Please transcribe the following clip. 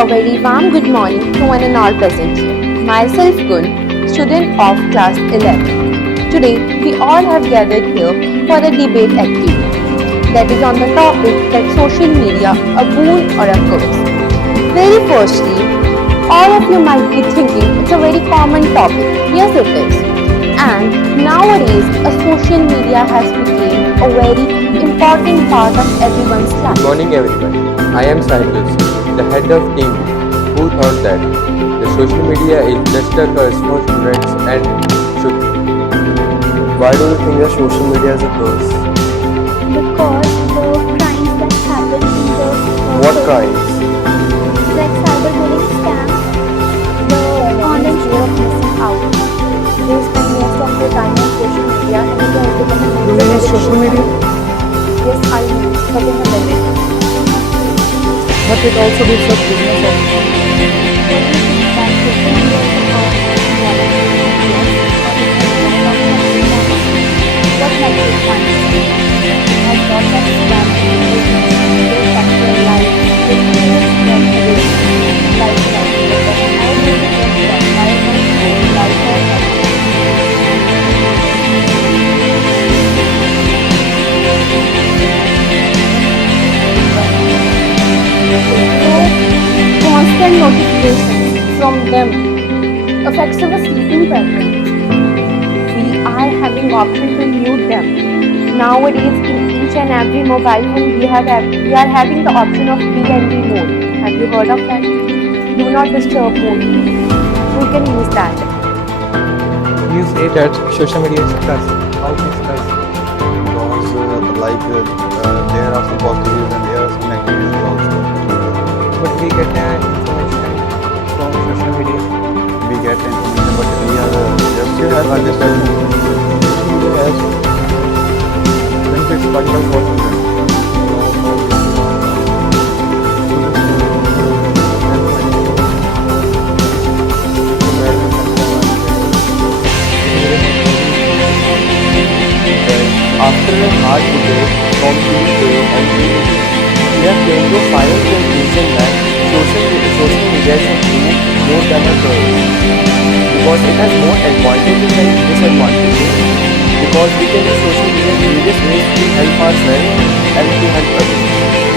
A very warm good morning to one and all present here. Myself Gun, student of class 11. Today we all have gathered here for a debate activity that is on the topic that social media a boon or a curse. Very firstly, all of you might be thinking it's a very common topic. Yes, it is. And nowadays, a social media has become a very important part of everyone's life. Good morning everyone. I am Sahil, the head of team who thought that the social media is just a curse for students and should. Why do you think that social media is a curse? Because the crimes that happen in the What crimes? like cyberbullying scams, the online fear of missing out. They spend most of their time on social media and it has become a Do you use social media? Yes, I use, but in a limit. But it also gives us business opportunities. What do you think that social media is a powerful knowledge? What makes it fun? It has lots of scams, they capture life, they create from away, lifestyle, but how do you get the environment and lifestyle? Constant notifications from them affects our sleeping patterns. We are having option to mute them. Nowadays, in each and every mobile phone, we are having the option of DND mode. Have you heard of that? Do not disturb mode. We can use that. You say that social media is a curse. How is it curse? Because there are some positives and there are some negatives also. But we get information from social media. We get information, but we are just You have understand. Social media has Benefits particular for students. After a hard debate from Tuesday and Tuesday, we have came to a final conclusion that social media is a tool more than a curse. Because it has more advantages than disadvantages. Because we can use social media in various ways to help ourselves and to help others.